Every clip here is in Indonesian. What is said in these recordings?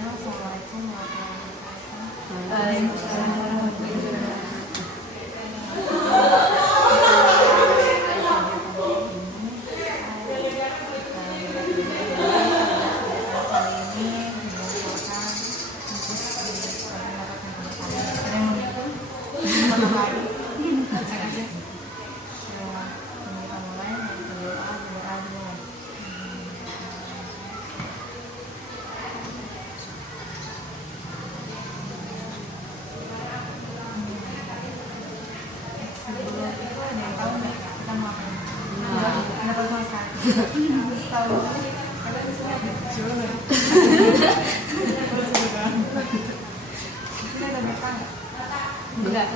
Assalamualaikum warahmatullahi wabarakatuh. Waalaikumsalam. Enggak.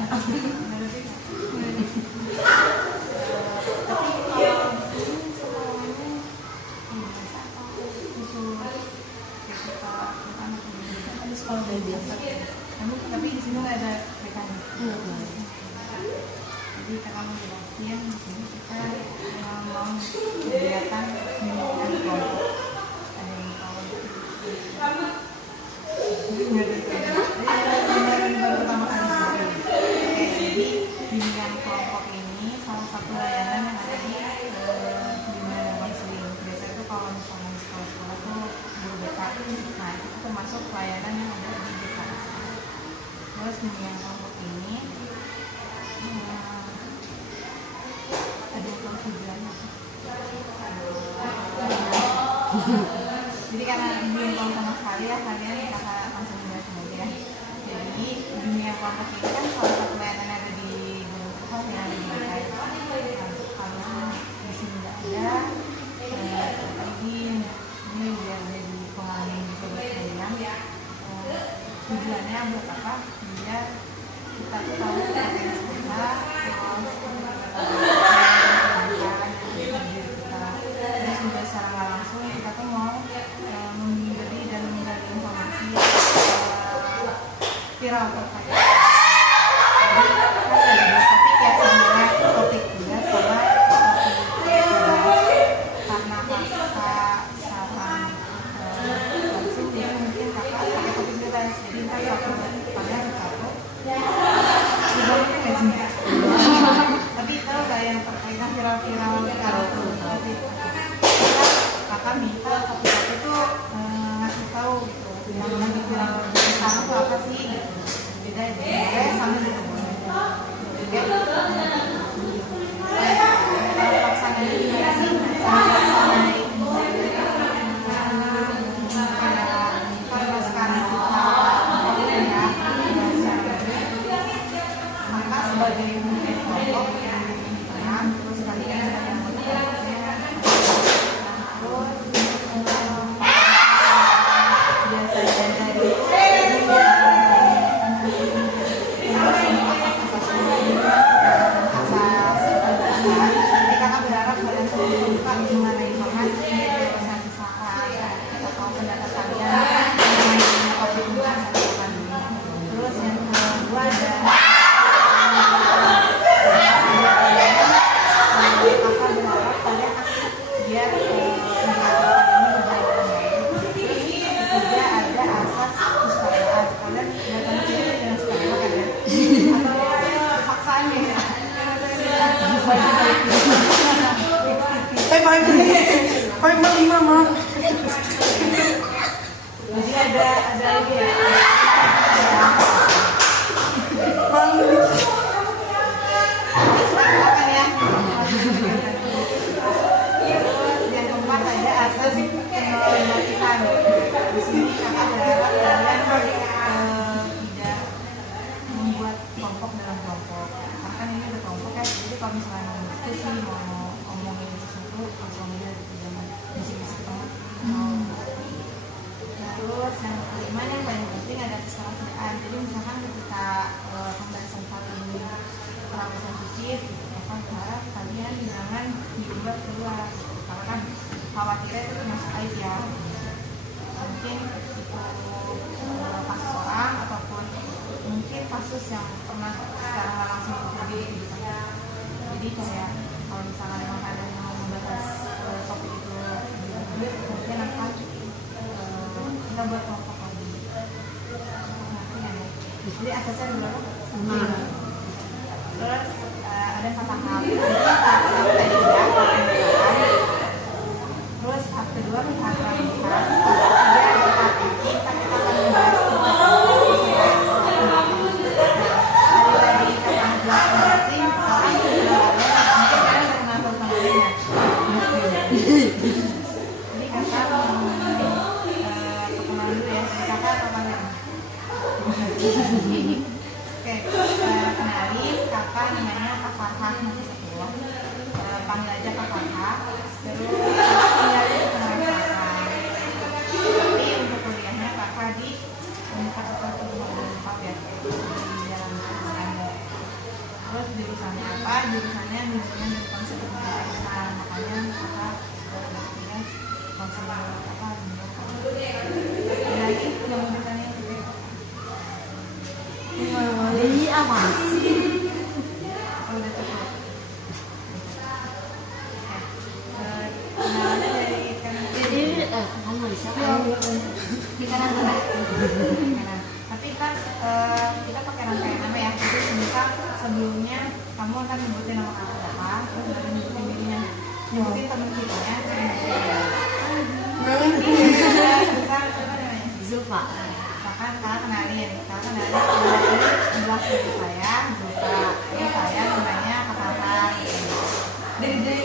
Tapi di sini nggak ada PKN. Jadi kita mau jelasin di sini kita mau kegiatan pendidikan kelompok. Ada yang tahu? Baru pertama kali. Jadi bimbingan kelompok ini salah satu layanan yang ada di bimbingan konseling. Biasanya itu kalau misalnya di sekolah-sekolah tuh guru BK, nah itu termasuk layanan yang ada di BK. Terus bimbingan kelompok ini ada yang tahu tujuannya. Jadi karena bimbingan kelompok sama sekali ya, kalian kakak langsung jelasin aja ya. Jadi bimbingan kelompok ini kan salah satu layanan yang ada di Gunung yang ada di BK. Karena di sini nggak ada, ini biar jadi pengalaman juga buat kalian. Tujuannya buat apa? Biar kita tuh tahu potensi kita, terus juga secara nggak langsung kita tuh mau memberi dan menggali informasi viral terkait. Topik ya sebenarnya topik juga sama karena kakak saran langsung dia mungkin kakak pakai topik bebas, jadi ntar satu pada satu sebelumnya nggak sih. Tapi tahu nggak yang terkait viral-viral sekarang tuh kakak minta satu-satu tuh ngasih tahu gitu yang lagi viral sekarang tuh apa sih gitu. Beda sambil pelaksanaan ini juga sih karena sekarang maka sebagai kelompok terus kalian jadi ada lagi ya. Silakan ya. Terus yang keempat ada asas pemotivasi. Di sini kakak berharap kalian tidak membuat kelompok dalam kelompok. Karena kan ini ada kelompok ya. Jadi kalau misalnya mau diskusi mau ngomongin sesuatu langsung aja jangan bisik-bisik ketemu. Terus yang kelima yang paling penting ada keserasiaan. Jadi misalkan ketika pembahasan kali ini terlalu sensitif, aku berharap kalian jangan dibuat keluar. Karena kan khawatirnya itu termasuk aib ya. Mungkin itu kasus orang ataupun mungkin kasus yang pernah secara langsung terjadi gitu. Jadi kayak kalau misalnya memang ada yang mau membahas topik itu mungkin akan kita buat kelompok lagi. Jadi asasnya ada berapa? 5. Terus ada kata hak. Jadi tahap pertama tadi udah pembukaan. Terus tahap kedua tahap pembukaan. Dia ada tahap ini, tapi kita akan membahas dari kata jelas sih. Orang sudah ada, mungkin kalian udah kenal tentang ini ya. Jadi kakak perkenalan dulu ya. Kakak apa namanya? Oke, kenalin kakak namanya Kak Farhah nanti saya panggil aja Kak Farhah. Terus tinggal di Semarang. Tapi untuk kuliahnya kakak di Universitas Unpad ya, di Jalan Anda. Terus jurusannya apa? Jurusannya manajemen dan konsep pendidikan. Makanya kakak kuliah konsep apa? Lagi yang mau ditanya Jadi apa sih? udah cukup. Kenalannya dari kanan kiri. Jadi kamu bisa Di kanan tengah. Kanan. Tapi kan kita pakai rangkaian nama ya. Jadi misal sebelumnya kamu akan nyebutin nama kakak apa, terus baru nyebutin dirinya, nyebutin temen kitanya, misal apa namanya? Zulfa. Bahkan kakak kenalin ini sebelah kiri saya Zulfa, ini saya namanya Kak Farhah. Dari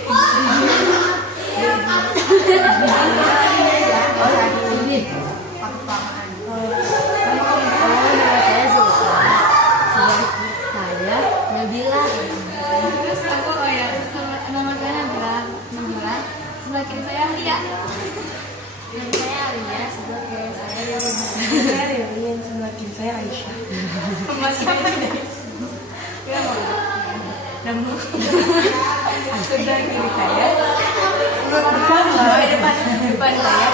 Ini. Aku paman. Nama saya Zulfa. Sebelah saya Nabila. Terus aku nama saya Nabila. Sebelah kiri saya Lia. Nama saya Alia. Sebelah kiri saya Saya Ririn. Sebelah kiri saya Aisyah. Masih apa nih? Ya mau. Namun sebelah kiri saya. Depan saya.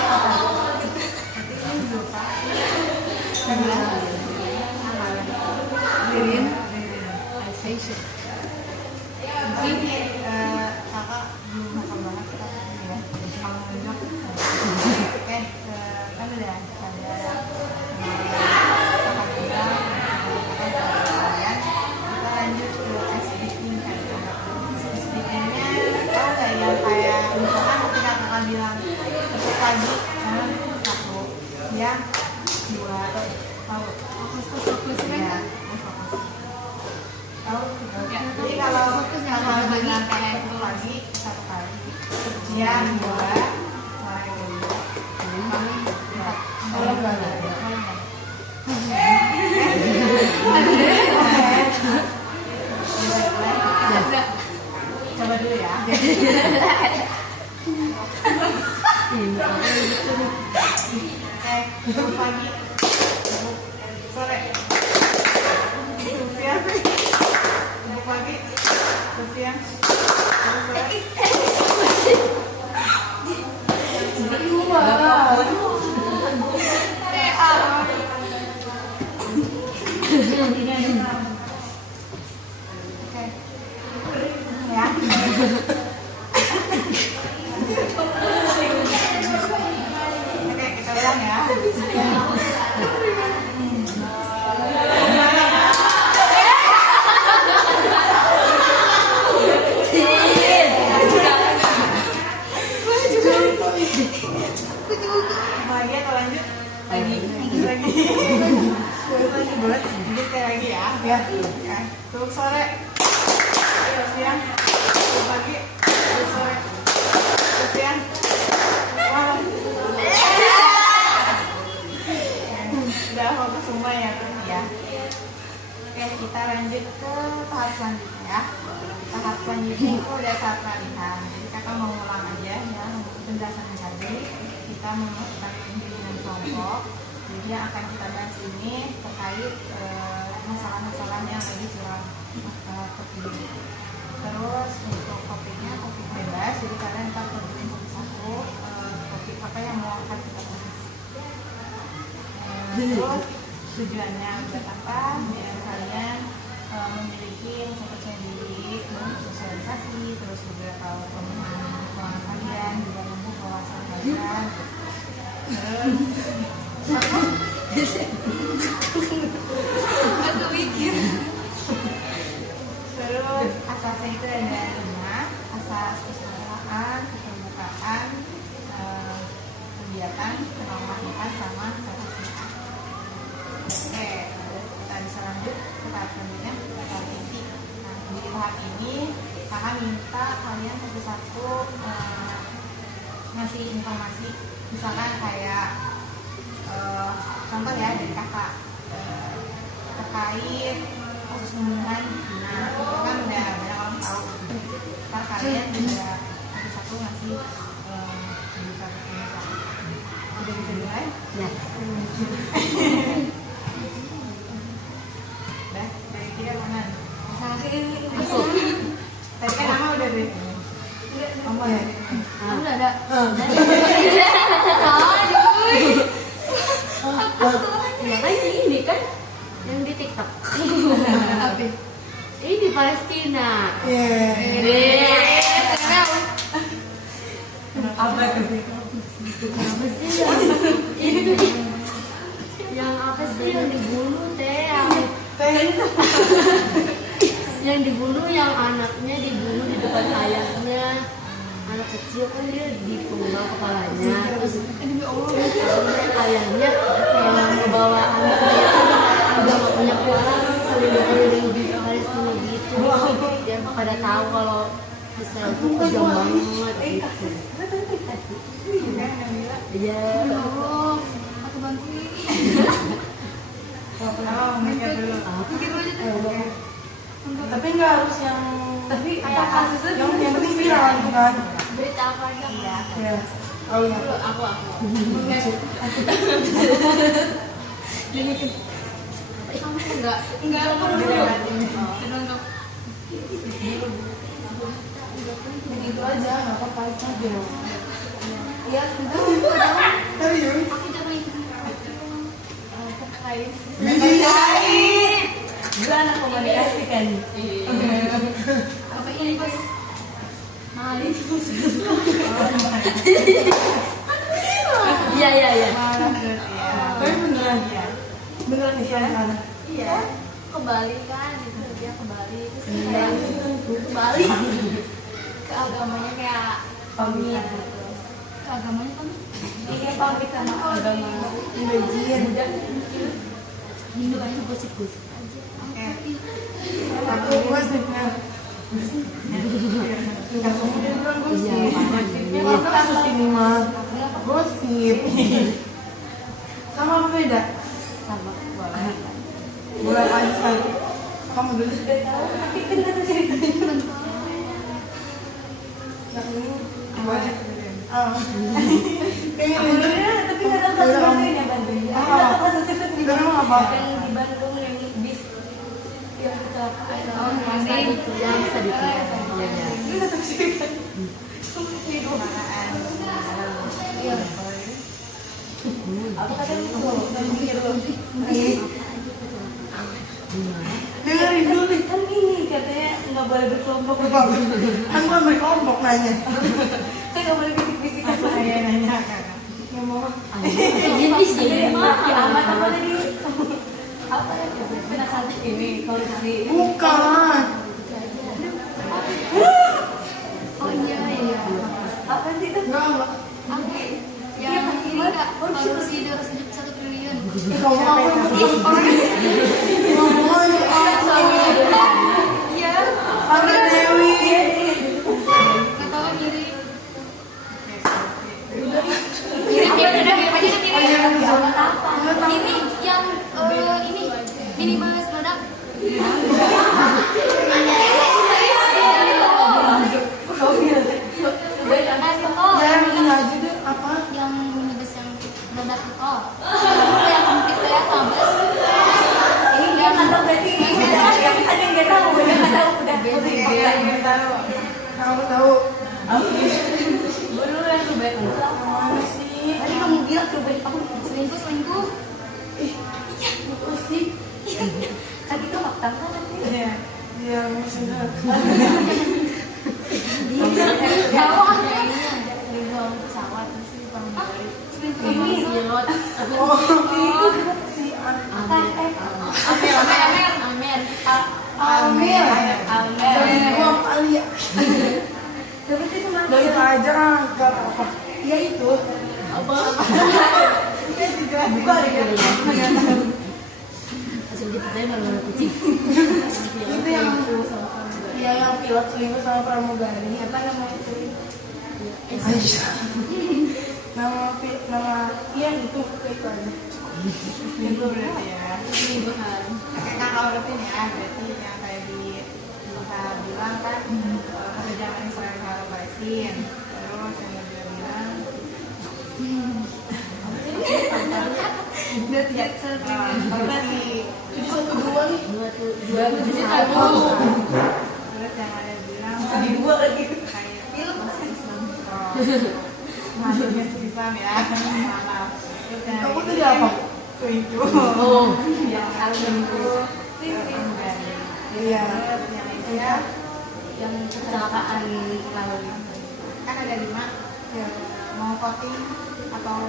Ini Zulfa. Ririn. Aisyah. Mungkin kakak belum hafal banget kita ini ya. Kalau menunjuk. Oke, kan udah ada kakak bilang kalian. Kita lanjut ke speaking kan. Speakingnya tahu nggak yang kayak misalkan ketika kakak bilang besok pagi satu, siang dua, tahu? Fokus Ya, fokus. Tahu? Jadi kalau bilang kayak besok pagi satu kali, siang dua, sore dua, malam empat. Malam coba dulu ya. Oke, besok pagi, sore, siang, besok pagi, siang, sore. Oke, ya. Oke, kita ulang ya. Bahagia atau lanjut? Lagi. Boleh? Lanjut kayak lagi ya. Ya. Untuk sore, terus siang, terus pagi, terus sore, terus siang, malam. Udah fokus semua ya, ya. Oke, kita lanjut ke tahap selanjutnya ya. Tahap selanjutnya itu ada tahap latihan. Jadi kakak mau ngulang aja ya penjelasannya tadi. Kita melakukan pembimbingan kelompok. Jadi yang akan kita bahas ini terkait masalah-masalah yang lagi curang terpilih. Terus untuk topik bebas. Jadi kalian ntar pilih satu topik apa yang mau akan kita bahas. Terus tujuannya buat apa? Biar kalian memiliki percaya diri, sosialisasi, terus juga tahu pemahaman kalian, juga membuka wawasan kalian. Terus Aku mikir. Terus asasnya itu ada 5, asas kesusilaan, keterbukaan, kegiatan, kenormalitan, sama kesaksian. Oke, kita bisa lanjut ke tahap selanjutnya, tahap inti. Nah, di tahap ini kakak minta kalian satu-satu ngasih informasi, misalkan kayak contoh ya dari kakak terkait kasus pembunuhan. Nah, itu kan udah banyak orang tahu. Ntar kalian juga satu-satu ngasih berita terkini. Udah bisa dimulai? Ya. Udah, dari kiri mana? Aku. Tadi kan nama udah deh. Kamu ya? Aku udah ada. Makanya ini kan yang di TikTok. Apa? Ini di Palestina. Apa itu? Apa sih itu yang apa sih yang dibunuh teh yang dibunuh, yang anaknya dibunuh di depan ayahnya. Anak kecil kan dia dipenggal kepalanya, terus ayahnya membawa anaknya udah gak punya kepala, keliling-keliling di Palestina gitu. Dia pada tahu kalau Israel itu kejam banget gitu. Iya. Ya Allah, aku bantuin. Mikir dulu. Mikir dulu aja deh. Tapi nggak harus yang Kayak kasusnya yang penting viral gitu kan. berita apa aja? Iya. Ya. Oh iya. Aku. Kamu enggak aku dulu. Enggak. Begitu aja, nggak apa-apa itu aja. Iya, Serius? aku coba itu. Terkait. Gila anak komunikasi kan. Apa ini bos? Nah, ini bos. Iya. Malah berarti ya. Tapi beneran nih sana. Iya. Kembali kan itu dia kembali terus kayak kembali ke agamanya kayak Pamit. ke agamanya kan Ini pamit sama agama Indonesian. Hindu aja gosip-gosip. Oke. Aku gosipnya. Kasusnya bilang gosip. Itu kasus ini mah gosip. Sama apa beda? Sama boleh. Boleh aja. Kamu dulu. Yang ini boleh. Kayaknya benernya, tapi nggak tahu kasusnya ya Bandung. Tapi nggak tahu kasusnya itu di Bandung apa? yang di Bandung yang bis yang kecelakaan Yang bisa dipilih. Ini nggak tahu sih kan? Kemaraan. iya Apa kata itu? Dengerin dulu nih, kan ini katanya nggak boleh berkelompok. Kan gua berkelompok nanya. Kan nggak boleh bisik-bisik kan Saya nanya kan. yang mau. Jadi sih Amat apa tadi? apa ya kena salju ini korupsi Bukan. oh iya Apa sih itu? Enggak. Oke, yang ini kak korupsi 201 triliun. Kamu apa? Ngomong Iya, Sandra Dewi. nggak tahu mirip. Mirip aja ini yang ini minimalis produk. Yang ini aja deh apa? Yang minibus yang produk itu yang komplit ya kabus. Ini dia nggak tahu berarti ada yang nggak tahu udah Nggak tahu. Kamu tahu? Gue dulu yang tuh baik. Mana sih? Tadi kamu bilang tuh baik aku selingkuh. Itu sih. Tadi tuh fakta kan nanti. Iya. Dia maksudnya. Tahu ah ini ada selingkuh pesawat terus di Bang Bali. pilot. Oh, buka deh Langsung dipetahin malu kucing. itu yang ya yang pilot selingkuh sama pramugari apa namanya itu nama iya itu aja Itu berarti ya. Oke, kan kalau rutin ya, berarti yang kayak kita bilang kan pada zaman Israel sama Palestina. Terus yang dia bilang Udah tidak korupsi. jadi 1-2 nih Dua Terus yang ada bilang di 2 lagi kayak film masuknya Islam ya. Maaf. Terus yang kamu tadi apa? selingkuh. Oh. Yang selingkuh. Pramugari. Iya. Terus yang Asia yang kecelakaan lalu lintas. kan ada 5. Ya. Mau voting atau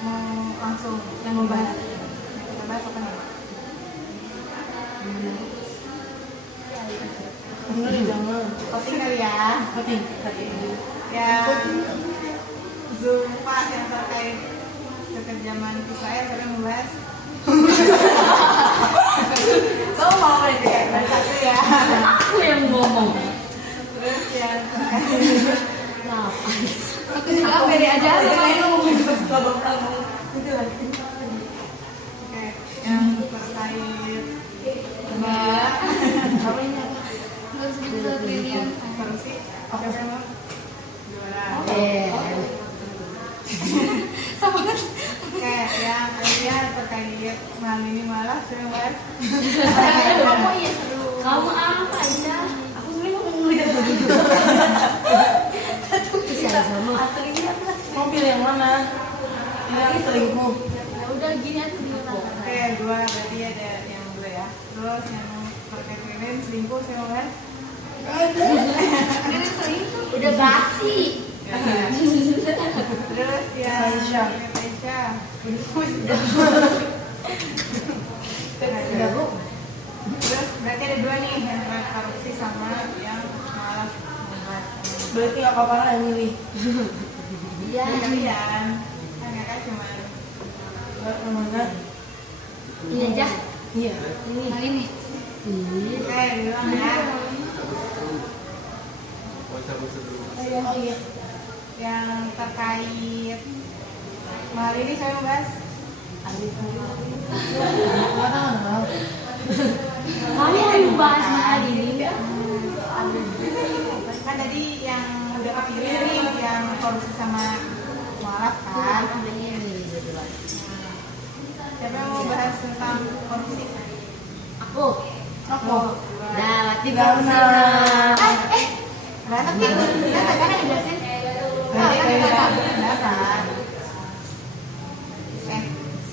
mau langsung Yang membahas. yang kita bahas apa nih? Enggak jangan. Voting kali ya. Voting. Ya Zulfa yang terkait kekejaman Israel kita membahas. Kamu mau apa nih kayak satu ya? Aku yang ngomong. Terus yang terkait Nah, aku juga pede aja sama Lu mau ikut babak kamu. Itu lah. oke, yang terkait dengan Apa ini apa? nggak usah juga triliun korupsi. Oke semua. Gimana? sama kan Oke, yang Alia terkait hal ini malah sering banget. kamu ya seru kamu apa Aisyah? Aku sebenarnya mau ngeliat Bisa sama. aslinya apa? Mau pilih yang mana? Yang selingkuh. ya udah gini aja dulu Oke, dua berarti ada yang dua ya. Terus yang terkait Ririn selingkuh sering banget. ini selingkuh Udah basi. Terus yang Aisyah. Aisyah. Udah bu. Terus berarti ada dua nih yang terkait korupsi sama yang malah membahas. Berarti gak apa-apa yang milih. Iya. Kalian kan kakak cuma Buat yang mana? Ini aja. Iya. yang ini Ini. oke bilang ya. Oh iya. Yang terkait hal ini saya membahas. Kamu yang bahas mahal ini. Kan tadi yang udah kepilih nih yang korupsi sama mualaf kan. Siapa yang mau bahas tentang korupsi? Aku. Aku. Dah, berarti Karena Bahas tapi kan tadi kan yang jelasin dapat.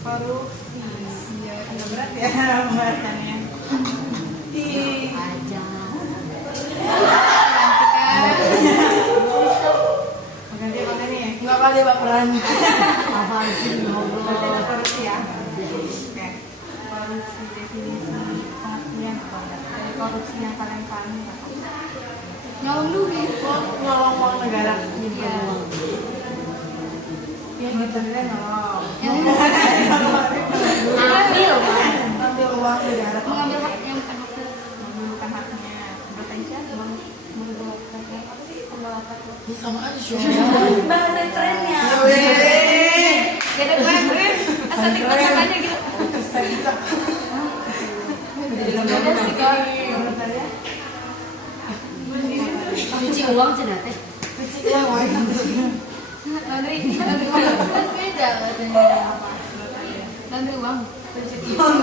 Korupsi. Ya, agak berat ya pembahasannya. aja. Ganti apa nih? nggak kali baperan. Apa sih ngobrol? Berarti ada korupsi ya. Oke. Korupsi definisi pengertian apa enggak? Dari korupsi yang kalian pahami apa? nyolong duit Nyolong uang negara. iya Ya Gitu gitu. dia nolong. Ambil. Ambil uang negara. mengambil hak yang bukan hakku Bukan haknya. Berpensiun bang menggunakan apa sih pembalakan? Ini sama aja sih. bahasa kerennya gak ada keren asal tiktok aja gitu Estetika. ada sih kok Cuci uang cenah teh. Cuci uang wajib. laundry kan beda katanya laundry uang Cuci uang.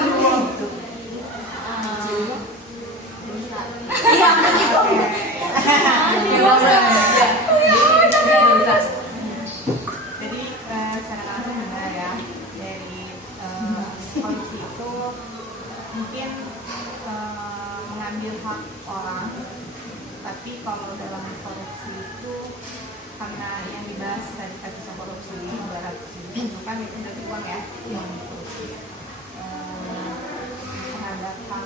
iya nanti kok Jadi secara langsung benar ya dari korupsi itu mungkin mengambil hak orang, tapi kalau dalam korupsi itu karena yang dibahas tadi kasus korupsi barat itu kan itu dari uang ya yang korupsi terhadap hak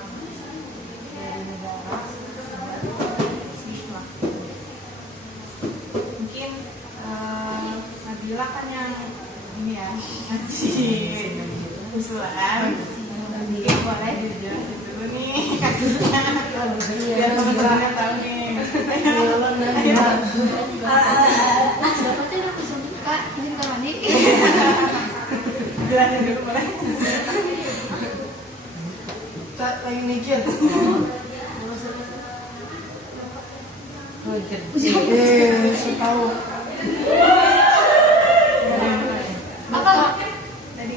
dari negara korupsi lah. Mungkin Nabila kan yang ini ini ya ngasih usulan. Mungkin boleh dijelasin dulu nih kasusnya biar teman-temannya tahu nih. Siapa tuh yang pesan kak izin kamar mandi? Jelasin dulu boleh. Tak lagi mikir. Saya tahu. Apa? Tadi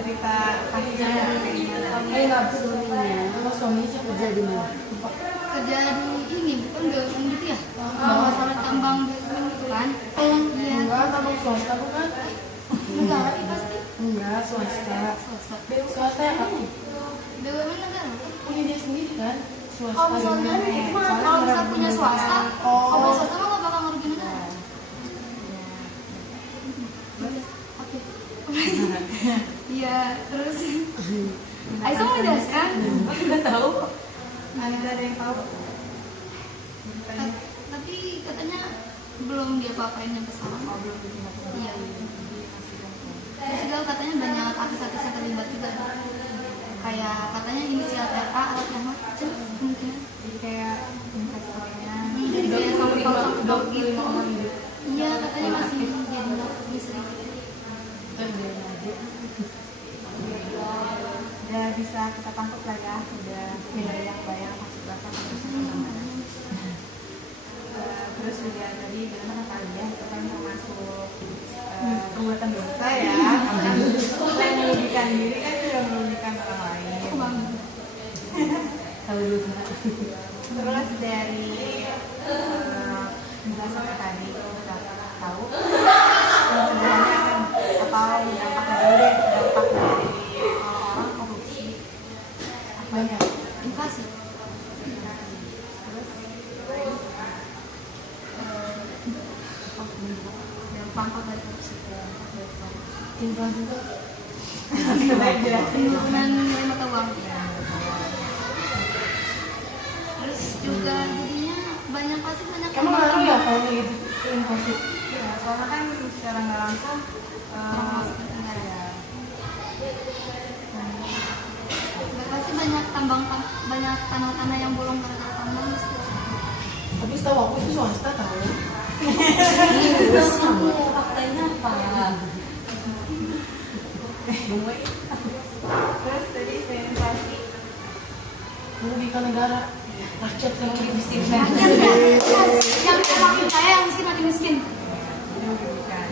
cerita kasusnya kayak gimana? Enggak suaminya. Kalau suaminya siapa? Kerja di mana? Kerja di ini bukan BUMN gitu ya? Masalah tambang BUMN gitu kan? Iya. Enggak, tambang swasta bukan? Negara ini pasti. Enggak, swasta. Swasta. Swasta yang apa? BUMN negara. Punya dia sendiri kan? Swasta. Kalau misalnya kalau misal punya swasta, kalau punya swasta mah nggak bakal ngerugiin negara. Oke. Iya, terus Aisyah mau jelaskan? Nggak tahu. Nggak ada yang tahu. Tapi katanya belum dia apa-apain yang kesalahan. Iya. Terus juga katanya banyak artis-artis yang terlibat juga. Kayak katanya inisial RA atau yang macam mungkin. Jadi kayak investornya. Jadi kayak sama gitu. Iya, katanya masih jadi misteri. Udah bisa kita tangkap lah ya, udah bayang masuk belakang terus kemana-mana. Terus juga tadi bagaimana kali ya, itu kan termasuk perbuatan dosa ya. Selain merugikan diri kan juga merugikan orang lain. Aku bangga. Terus dari penjelasan tadi kita tahu pencegahannya akan atau dampak dari orang korupsi apa ya? Inflasi. Dampak dari korupsi. Inflasi itu Penurunan nilai mata uang. Terus juga jadinya banyak pasti banyak emang ngaruh ya kalau kayak gitu inflasi? Ya, soalnya kan secara nggak langsung orang masuk ke negara. Nggak pasti banyak banyak tanah-tanah yang bolong gara-gara tambang. Tapi setahu aku itu swasta tahu. Faktanya apa? terus tadi investasi Merugikan negara. Rakyat yang Yang makin kaya yang miskin makin miskin.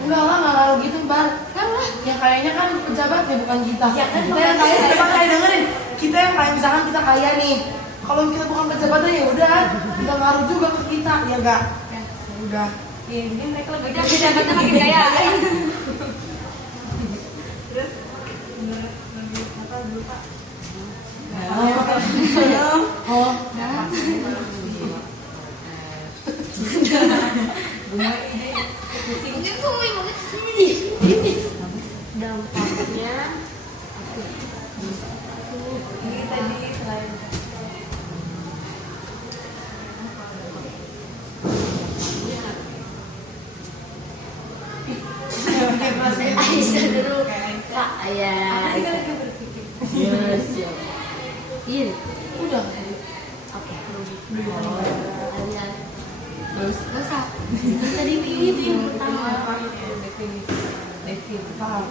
enggak lah, nggak ngaruh gitu Bar. Kan lah. Yang kayaknya kan pejabat ya, bukan kita. Ya kan kita yang kaya, makanya dengerin. Kita yang kaya, misalkan kita kaya nih. Kalau kita bukan pejabat ya udah, nggak ngaruh juga ke kita, ya enggak? Udah. ya mungkin mereka lebih Udah pejabatnya makin kaya. terus menurut apa dulu Pak? Oh, Nah, mungkin tuh mungkin Dampaknya Ini tadi selain Aisyah dulu. Kak, ya. tadi kan lagi berpikir Yes, ya. Iya. udah. Oke. Kalian dosa. tadi itu yang pertama. definisi Paham.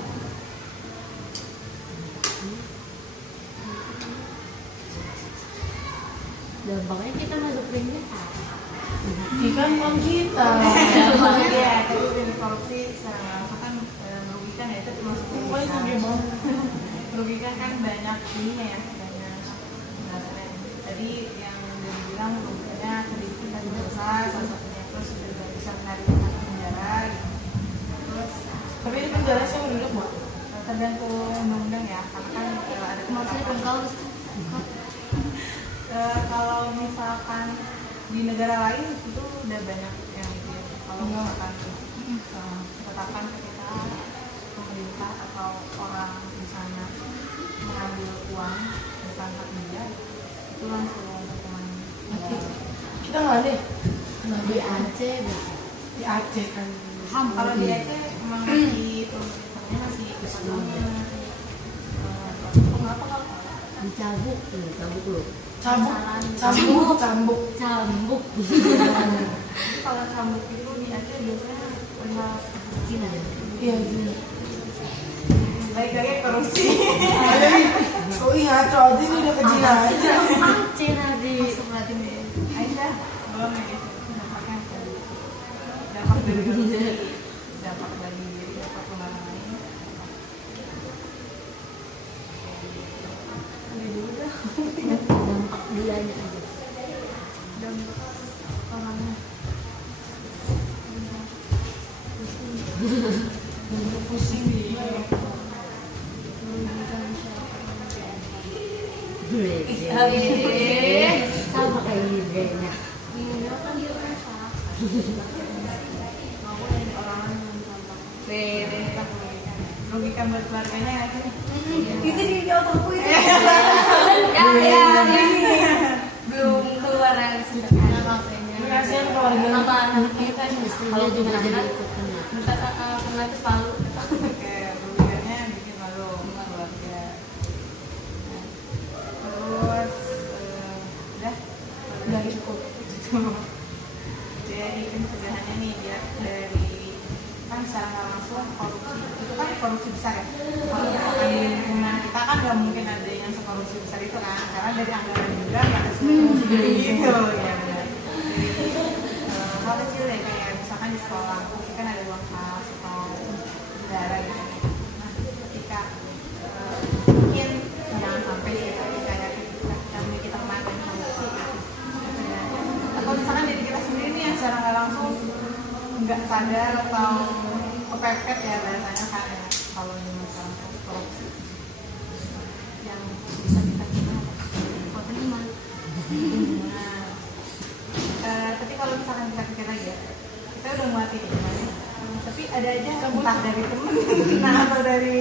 Dampaknya kita masuk ringnya Ikan bukan kita. ya tadi dari korupsi secara langsung kan merugikan ya, itu termasuk Pokoknya itu gimana? merugikan kan banyak ininya ya, banyak penjelasannya. Tadi yang udah dibilang merugikannya sedikit dan dosa salah satunya, terus juga bisa menarik masuk penjara gitu. Terus Tapi ini penjara sih yang duduk, Mbak. tergantung undang-undang ya, karena kan ada Maksudnya pengkal. kalau misalkan di negara lain itu udah banyak yang itu ya. Kalau misalkan ketetapan ketika pemerintah atau orang misalnya mengambil uang bukan hak dia, itu langsung hukuman penjara. Kita nggak ada. Kenapa di Aceh. di Aceh kan? Ham. Kalau di Aceh emang masih tuntutannya masih Mengapa kamu? Dicabuk, cabuk lu. Cambuk. Cambuk. Kalau cambuk itu di Aceh biasanya perihal Cina ya. Iya, gini. baik lagi korupsi. Oh iya, cowok ini udah ke Cina aja. Aceh tadi. Masuk berarti nih. Aisyah belum ya guys. Dampaknya apa? Dampak dari korupsi, dampak dari perkembangan lain. Ini dulu dah. Dampak dianya aja. Dampak orangnya. Pusing nih. Sama kayak Hidrenya. Iya kan dia rusak. Aku dari orang yang contoh. Merugikan buat keluarganya nggak sih? Itu di otakku itu. Ya, belum keluar yang sederhana makanya. Kasihan keluarga. Apa anaknya kan Kalau juga jadi ikut kena. minta kena itu selalu. Oke, kerugiannya bikin malu keluarga. Terus udah Udah cukup. dari pencegahannya nih dia dari kan secara nggak langsung korupsi itu kan korupsi besar ya. Kalau misalkan di lingkungan kita kan nggak mungkin ada yang sekorupsi besar itu kan, karena dari anggaran juga nggak segede gitu ya benar. Jadi hal kecil ya kayak misalkan di sekolah pasti kan ada uang kas atau bendara gitu. Nah ketika mungkin jangan sampai sih tapi kayak kita memakai korupsi kan. Atau misalkan diri kita sendiri nih yang secara nggak langsung nggak sadar atau kepepet ya bahasanya kan ya, kalau ini masalah korupsi yang bisa kita coba Buatan iman. tapi kalau misalkan kita pikir lagi ya kita udah nguatin iman tapi ada aja entah dari temen nah atau dari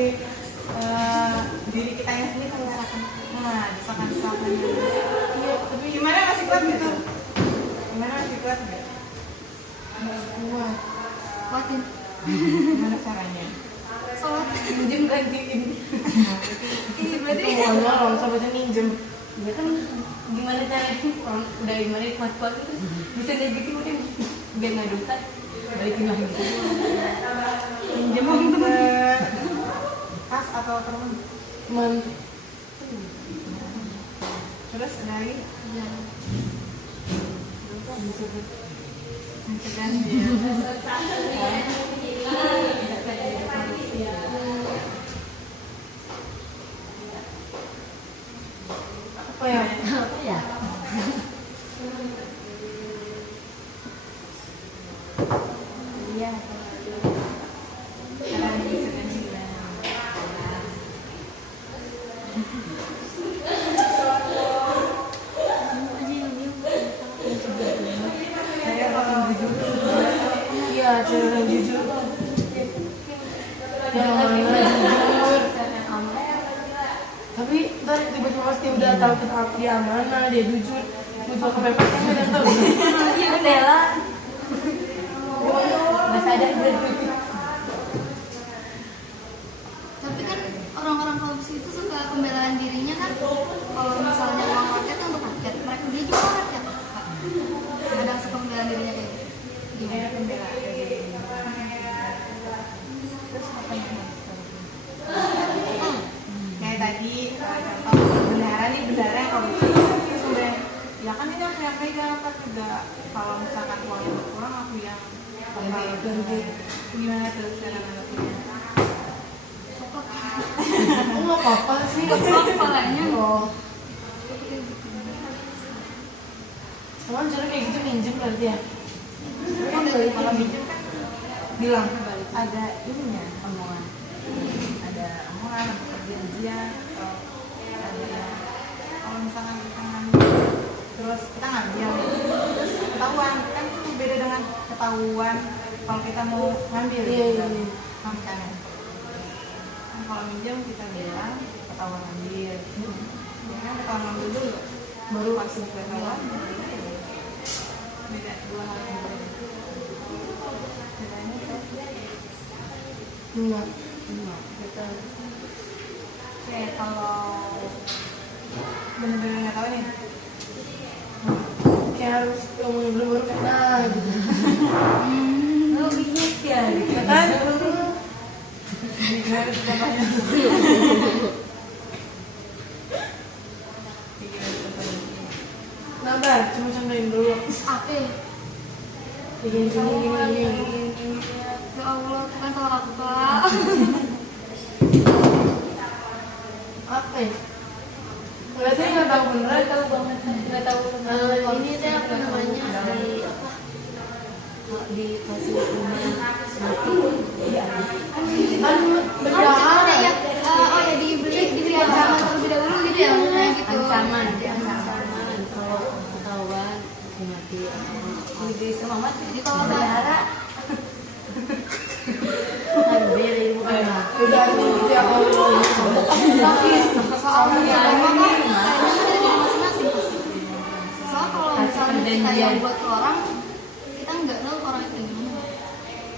diri kita yang sendiri misalkan iya tapi gimana masih kuat gitu gimana masih kuat nggak Kuat. Kuatin. gimana caranya Sholat. minjem gantiin Ih, berarti Semuanya orang sahabatnya minjem. ya kan gimana caranya orang udah gimana kuat terus bisa negatif udah biar nggak dosa balikin lagi gitu. minjem ke kas atau temen Teman. terus ada lagi Ya. mencegah dia Apa ya? Apa ya? iya cara mencegah dia saya kalau jujur Iya, cewek yang jujur. Yang mana jujur. Tapi ntar tiba-tiba pas dia udah tahu kita dia amanah, dia jujur, tiba-tiba kepepet kan nggak ada yang tahu. Iya Bella. Nggak sadar gue. Tapi kan orang-orang korupsi itu suka pembelaan dirinya kan kalau misalnya uang rakyat kan untuk rakyat, mereka dia juga rakyat. Kadang suka pembelaan dirinya kayak gitu. gimana pembelaan dari terus apa yang kayak tadi contoh bendahara yang korupsi terus udah ya kan ini aku yang pegang kan juga kalau misalkan uangnya berkurang aku yang ganti gimana terus cara menentunya Oh, nggak apa-apa sih. Kepalanya Oh. Sama cara kayak gitu minjem berarti ya? kan dari kalau minjem kan Bilang. ada ininya omongan ada perjanjian atau ada kalau misalkan kita ngambil terus kita ngambil terus ketahuan kan itu beda dengan ketahuan kalau kita mau ngambil Iya, gitu. iya, iya. Makanya kan kalau minjem kita bilang ketahuan ambil ya kan ketahuan ambil dulu baru pas ketahuan beda dua hal yang berbeda bedanya Enggak. Kita Oke, kalau bener-bener nggak tahu nih. Kayak harus ngomongin bener-bener kayak nah gitu. oh ingat ya gitu. Ya kan? Gimana tuh contohnya? Nambah, cuma contohin dulu. Apa ya? Gini. Ya Allah, itu kan salah aku Kak. Apa ya? Berarti nggak tahu beneran. Tahu banget, nggak tahu. Ini teh apa namanya di apa? Dikasih hukuman mati. Kan berdahara. Ya, oh ya diberi ancaman terlebih dahulu gitu ya, maksudnya gitu. Ancaman kalau ketahuan mati. Ini sama mati. Jadi kalau berharap Harus beri bukan mati. Udah gitu ya Allah. tapi soalnya agama kan kayaknya ada di masing-masing pasti. Soalnya kalau misalnya kita yang buat ke orang, kita nggak tahu orang itu gimana.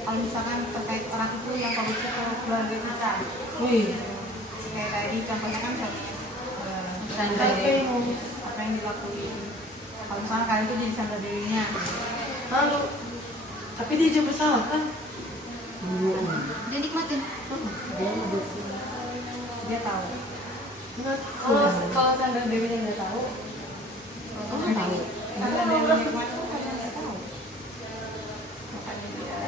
Kalau misalkan terkait orang itu yang korupsi ke keluarga kita, Wih, kayak tadi contohnya kan Sandra apa Dewi. yang apa yang dilakuin. Kalau misalkan kalian itu jadi Sandra Dewinya, lalu? Tapi dia juga bersalah kan? Dia nikmatin. Dia hidup. dia tahu. Enggak. Kalau Sandra Dewi nggak tahu, Kalau tahu. Sandra Dewi nikmat itu kalian nggak tahu. Makanya dia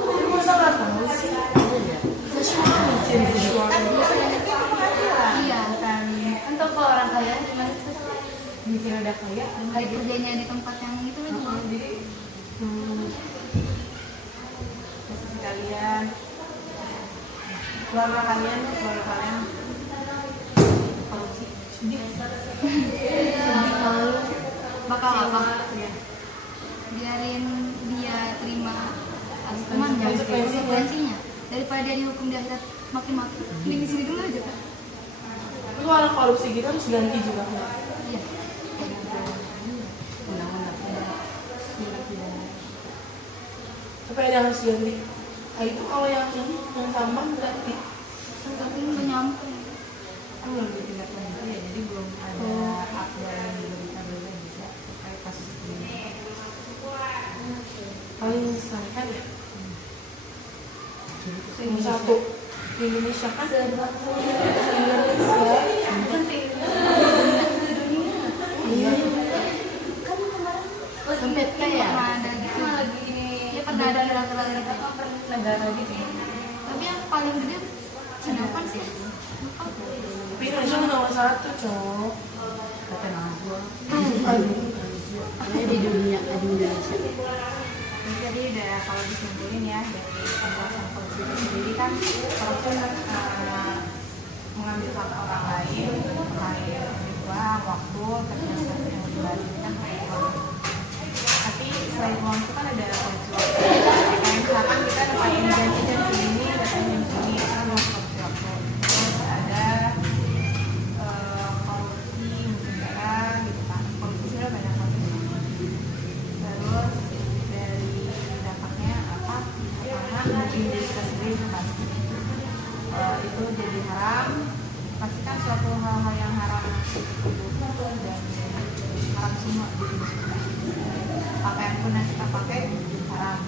Tapi masa nggak tahu sih? kan itu pengadilan. Iya. Bukan Untuk kalau orang kaya gimana sih? Mikir udah kaya, Hari kerjanya di tempat yang itu kan. jadi posisi kalian, keluarga kalian korupsi, sedih malu, Bakal apa? ya. Biarin dia terima hukumannya, konsekuensinya. Daripada dia dihukum di akhirat maki-maki, ini di sini dulu aja kan. Tapi kalau orang korupsi gitu harus ganti juga kan? Iya. Supaya dia harus ganti. Nah itu kalau yang ini yang tambang berarti. Tapi nggak nyampe. Kan belum ditindaklanjuti ya, jadi belum ada update yang diberikan juga bisa terkait kasus ini. Paling menyesalkan ya. Nomor satu di Indonesia kan? Indonesia. Iya. Sempit ya. Pernah ada gitu. Ya pernah ada kira-kira gitu. Negara gitu. Tapi yang paling gede Cina kan sih. Tapi Indonesia nomor satu cowok. Kata Nazwa. Aduh. Ini di dunia, di Indonesia. Jadi udah kalau disimpulin ya dari pembahasan korupsi itu sendiri kan korupsi mengambil hak orang lain terkait uang, waktu, terus yang dibahas ini kan terkait uang. Tapi selain uang itu kan ada suap. Kayak misalkan kita nempatin janji jam segini, datang jam segini, kan mau korupsi waktu. Terus ada korupsi mungkin darah gitu kan. Korupsi sudah banyak banget. Terus dari dampaknya apa? Pertama mungkin diri kita sendiri itu pasti itu jadi haram. Pasti kan suatu hal-hal yang haram dan haram semua di hidup kita. Pakaian pun yang kita pakai haram.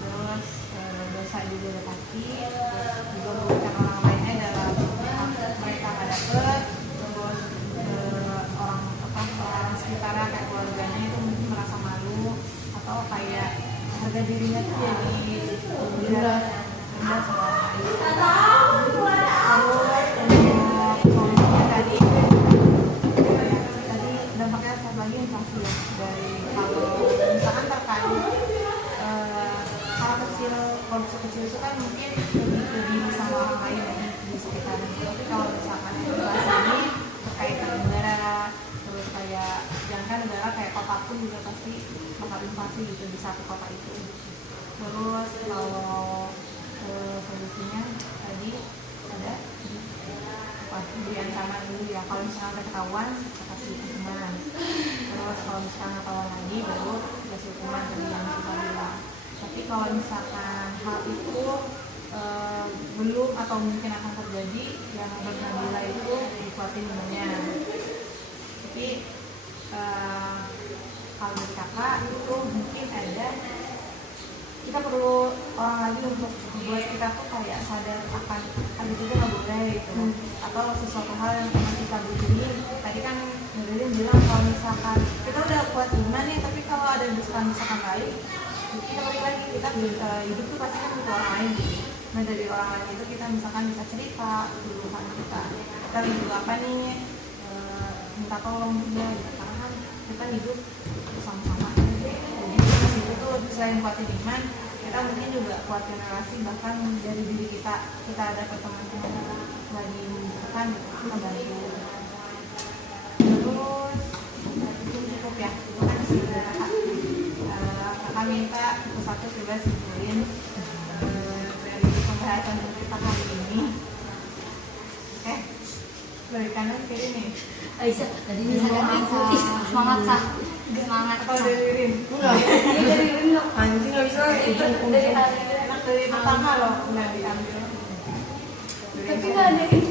Terus dosa juga udah pasti. Juga merugikan orang lainnya dalam mereka nggak dapet. Terus orang sekitarnya kayak keluarganya itu mungkin merasa malu atau kayak harga dirinya tuh jadi rendah sama orang lain. Tadi dampaknya satu lagi inflasi ya, dari kalau misalkan terkait hal kecil, korupsi kecil itu kan mungkin lebih sama orang lain ya, di sekitarnya. Tapi kalau misalkan inflasi ini terkait dengan negara, terus kayak jangan negara kayak kota pun juga pasti bakal inflasi gitu di satu kota itu. Terus kalau solusinya tadi ada beri ancaman dulu ya, kalau misalnya ketahuan kasih hukuman, terus kalau misalnya ketahuan lagi baru kasih hukuman tadi yang kita bilang. Tapi kalau misalkan hal itu belum atau mungkin akan terjadi, yang menurut Nabila itu dikuatin imannya. Tapi kalau dari kakak itu mungkin kita perlu orang lagi untuk buat kita tuh kayak sadar akan itu tuh nggak boleh gitu, atau sesuatu hal yang memang kita butuhin. Tadi kan Nurulin bilang kalau misalkan kita udah kuat iman nih, tapi kalau ada misalkan lain, kita balik lagi, kita hidup tuh pasti kan butuh orang lain gitu. Nah dari orang lain itu kita misalkan bisa cerita kebutuhan kita butuh apa nih, minta tolong juga gitu. Karena kan kita hidup sama-sama. Jadi itu tuh selain kuatin iman, kita mungkin juga kuatin relasi, bahkan dari diri kita ada teman-teman lagi membutuhkan gitu, kita bantu. Terus itu cukup ya, itu kan sih kakak minta satu coba simpulin dari pembahasan kita kali ini. Oke, dari kanan kiri nih. Aisyah tadi ini Semangat Sah. Semangat Atau Sah. dari Rin? Enggak. Anjing nggak bisa. Enak dari pertama loh, nggak diambil. tapi nggak ada ini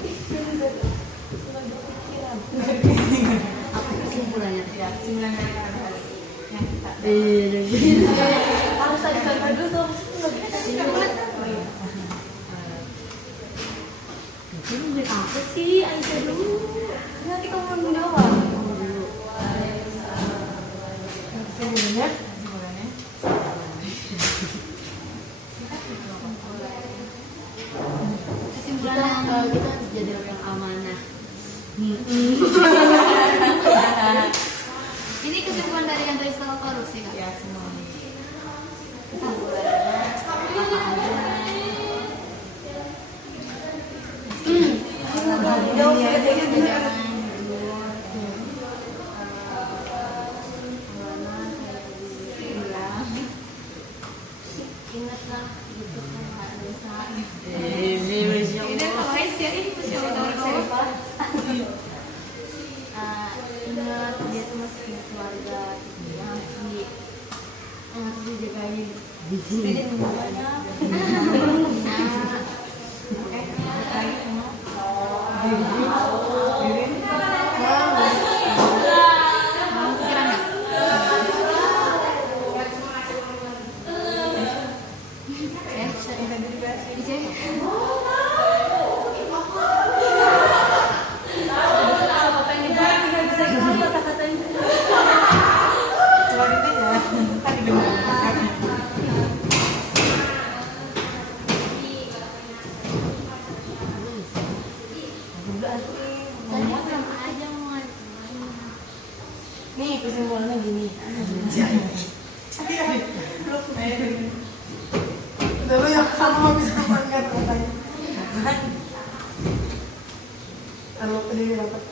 apa kesimpulannya Ya, 9 dari atas yang kita. harus ada gambar dulu tuh Oh iya. ini beli apa sih Aisyah dulu nanti kamu mau jawab Sebenarnya Kesimpulannya. Kesimpulannya kita harus jadi orang yang amanah ini kesimpulan dari yang tadi soal korupsi Kak. Ya, semuanya. ingatlah gitu kan Kak Nisa Ini wise ya, ini masya Allah. ingat dia tuh masih punya keluarga yang harus dijagain jadi banyak Oke, lagi semua. Mau pikiran nggak? Keluarin aja. Tadi dengar. tadi sama aja mau nih kesimpulannya gini. Belum main. Udah lo yang sama bisa makan katanya. Kalau tadi dapat.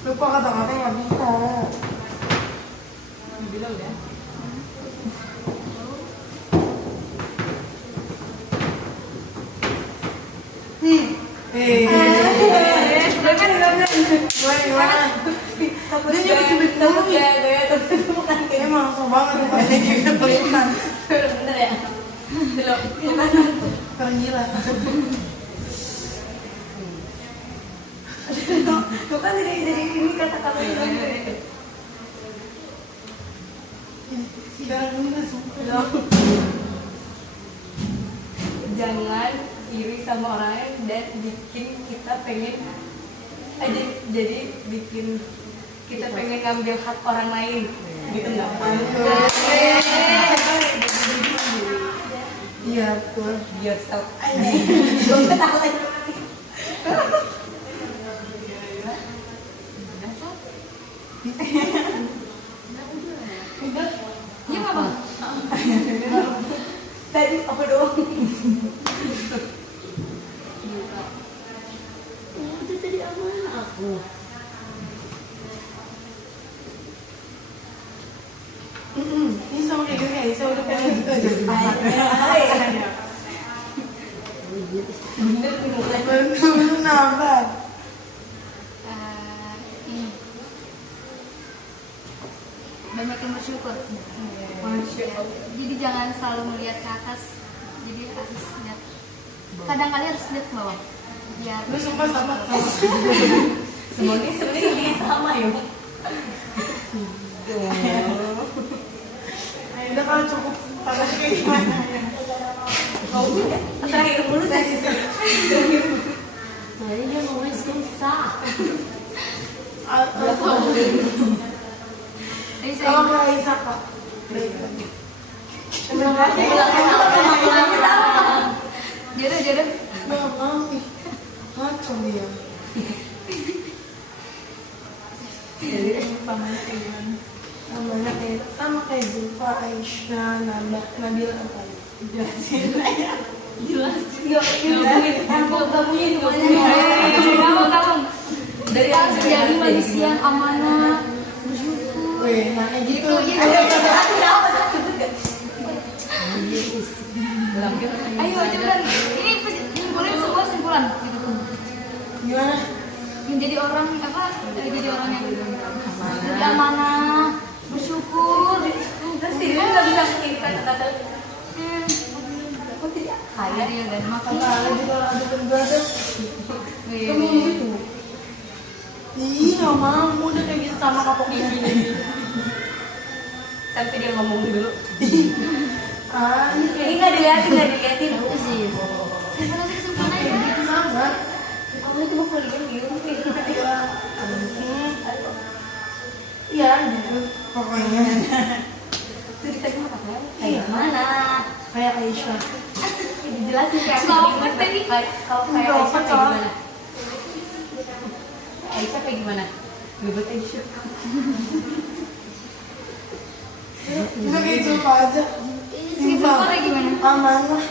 Lupa kata-kata nggak bisa. Nabila udah. Gimana? Dia nyebut-nyebut dulu ya. Emang langsung banget rupanya kayak pelintan. bener ya Keren gila. tuh kan jadi ini kata-kata Sekarang ini kan sumpah. jangan iri sama orang lain dan bikin kita pengen jadi bikin kita pengen ngambil hak orang lain gitu nggak? Iya betul. Biar stop. Iya nggak bang? Tadi apa doang? Itu tadi amanah aku. Ini sama kayak gini, saya udah punya juga jadi. Bener nambah. Ini banyak yang bersyukur. Jadi jangan selalu melihat ke atas, jadi harus lihat, kadang-kadang harus lihat ke bawah biar Lu sumpah sama. Semuanya sebenarnya sama ya. Udah kalau cukup tangan kayak gimana ya? Terakhir mulu tadi. Iya. Soalnya dia ngomongnya susah. Jadi Kalau saya nggak Aisyah kak. jodoh Nggak mau nih. Ngaco dia. Namanya kayak sama kayak Zulfa, Aisyah, Nabila apa ya? kamu dari harus jadi manusia yang amanah, bersyukur. Weh, nah kayak gitu. Ayo cepetan, ini simpulin semua simpulan gitu. Gimana? Menjadi orang apa? Jadi orang yang amanah, bersyukur. Pasti dia nggak bisa mengirimkan kata-kata. Kok tidak? Kaya dia dan makan. Apa lagi kalau ada berbadas? Kamu Wih, gitu. Ih, nggak mau, udah kayak gitu sama kapoknya. Sampai dia ngomong dulu. Ah, ini kayak Ini nggak diliatin. simpulan aja kesimpulan aja. gitu sama. Kamu itu mau kuliah di Iya, iya gitu pokoknya. ceritanya apa kan? Iya. Kayak mana? Kayak Aisyah. Dijelasin kayak Selamat tadi. Kalau kayak Enggak, Aisyah kayak Kak. gimana? Aisyah kayak gimana? Gebet Aisyah. Udah kayak gitu aja. Simpulan kayak gimana? Amanah,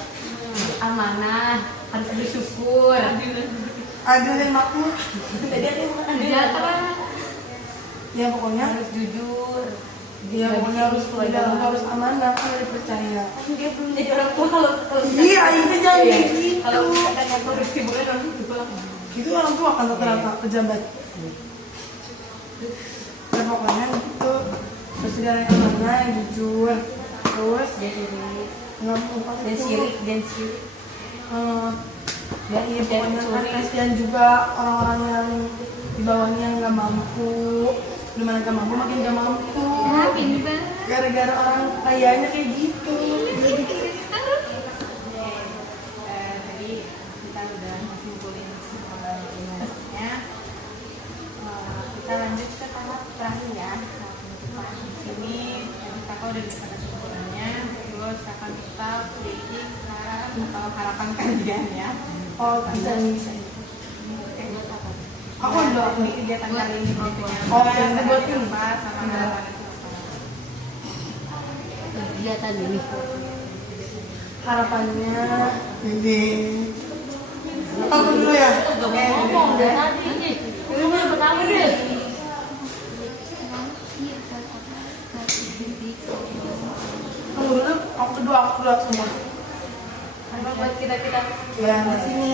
Amanah, harus bersyukur. adil dan makmur. Tadi ada yang mana? Sejahtera. Ya pokoknya Harus jujur. dia pokoknya harus harus amanah, harus percaya. Dia belum jadi orang tua kalau Iya, itu jangan kayak gitu. kalau misalkan yang korupsi bukan orang tua. Itu orang tua kan rata-rata pejabat. Ya pokoknya gitu. Terus dia yang amanah, jujur. Terus nggak mau Dan syirik. Ya iya pokoknya kan kasihan juga orang-orang yang di bawahnya nggak mampu. Dimana nggak mampu makin nggak mampu. Nah, ini banget. Gara-gara orang kayanya kayak gitu. Tadi kita udah simpulin semuanya. Kita lanjut ke tahap terakhir ya. Tahap penutupan di sini. Tadi kakak udah bisa kesimpulannya. Terus kakak minta kritik, saran atau harapan kalian ya. Oh bisa nih bisa. Oke, buat apa? Aku udah Ini kegiatan kali ini kritiknya. Oh, ini buat ini. apa sama harapan Kegiatan ini. harapannya. Jadi apa dulu ya? Gak mau ngomong dari tadi. Lu yang pertama deh. Kamu dulu, aku kedua semua. Apa buat kita Ya di sini.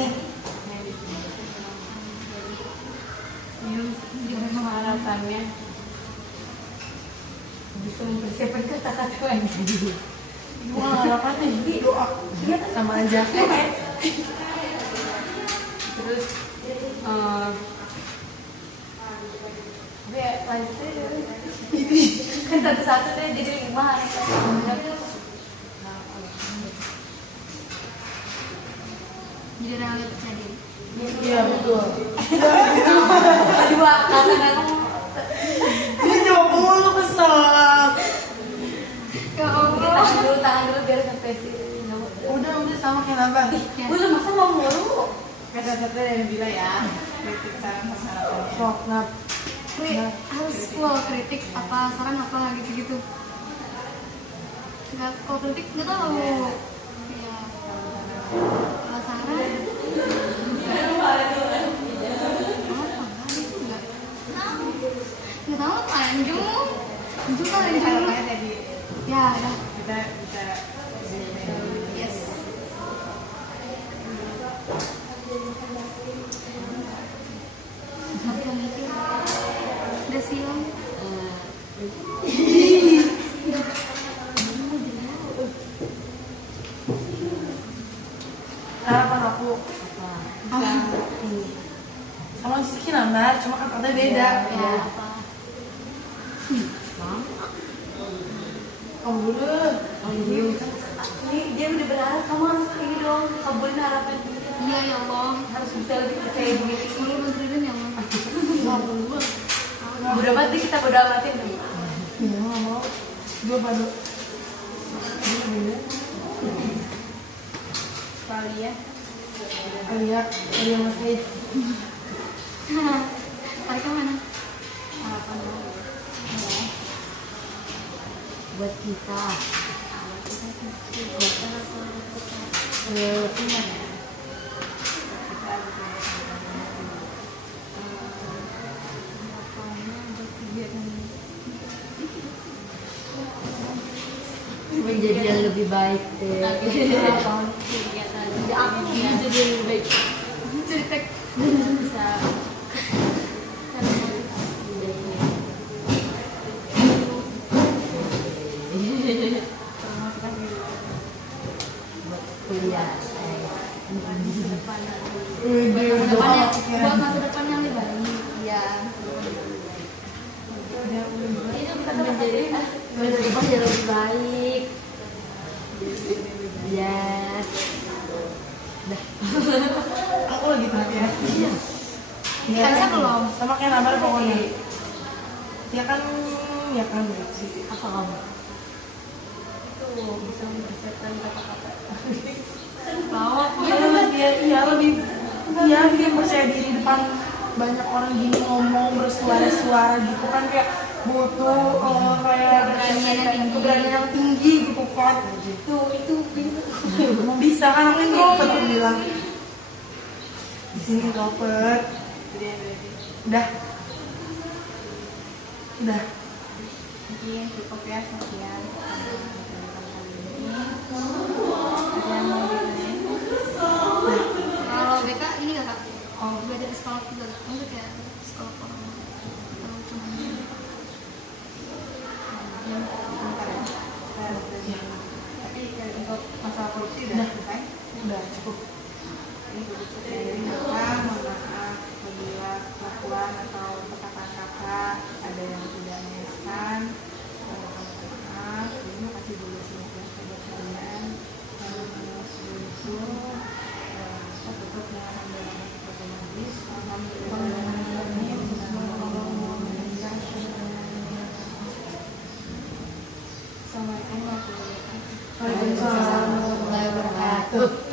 gimana harapannya bisa mempersiapkan kata-kata lagi. Gua harapannya doa. Sama aja. Terus ya lanjutnya kan satu-satu deh jadi 5. Jadi orang yang percaya diri. Iya betul. Aduh, kata-kata Ini jawab mulu kesel. Ya Allah. tahan dulu biar sampai sini. Udah sama kayak abang. Gue lu masa mau mulu? kata-kata yang bila ya. Kritik, saran sama harapan. Sok nap. Wih, harus full kritik apa saran apa gitu-gitu. Nggak, kalau kritik nggak tahu. Ya, kalau saran nggak tahu lanjut kan lanjut. Harapannya tadi Ya, udah. kita bisa Yes. nih. Sama Rizky nambah, cuma kan katanya beda. Ya apa? Mama. Kamu dulu. Oh iya. Ini dia udah berharap kamu harus ini dong, kabulin harapan dia. Iya ya Allah. Harus bisa lebih percaya diri. Semoga bantuin ya Allah. Bodoh amat deh, kita bodoh amatin deh. Iya nggak mau. Gue pada. Beda. Kali ya. Alia Mas Said. Tarik ke mana? Harapan lo. Buat kita. Menjadi yang lebih baik deh. Aku menjadi yang lebih baik. Cerita. Bisa. Kuliah. Buat masa depan yang lebih baik. Iya. Menjadi masa depan yang lebih baik. Ya. Aku lagi perhatian. Iya. Kalisa belum? Sama kayak Namar pokoknya. Ya kan sih. Apa kamu? Tuh bisa mempersiapkan kata-kata. Tahu aku. Iya lebih percaya diri depan banyak orang gini ngomong bersuara-suara gitu kan kayak butuh kayak keberanian yang tinggi gitu kan. Itu bisa kan aku ini tetap bilang di sini Robert. Udah. Mungkin cukup ya sekian. Ada yang mau ditanyain? Kalau BK ini nggak kak? Oh, belajar di sekolah juga nggak? Maksudnya kayak sekolah orang atau cuma Bentar ya. Tapi untuk masalah korupsi udah selesai. Udah cukup. Ini dari Kakak, mohon maaf apabila kelakuan atau perkataan kakak ada yang tidak menyenangkan. Mohon maaf. Terima kasih dulu semoga buat kalian. Sebelum itu kita tutup dengan hamdalah kepada majlis. Assalamualaikum warahmatullahi wabarakatuh. Waalaikumsalam warahmatullahi wabarakatuh.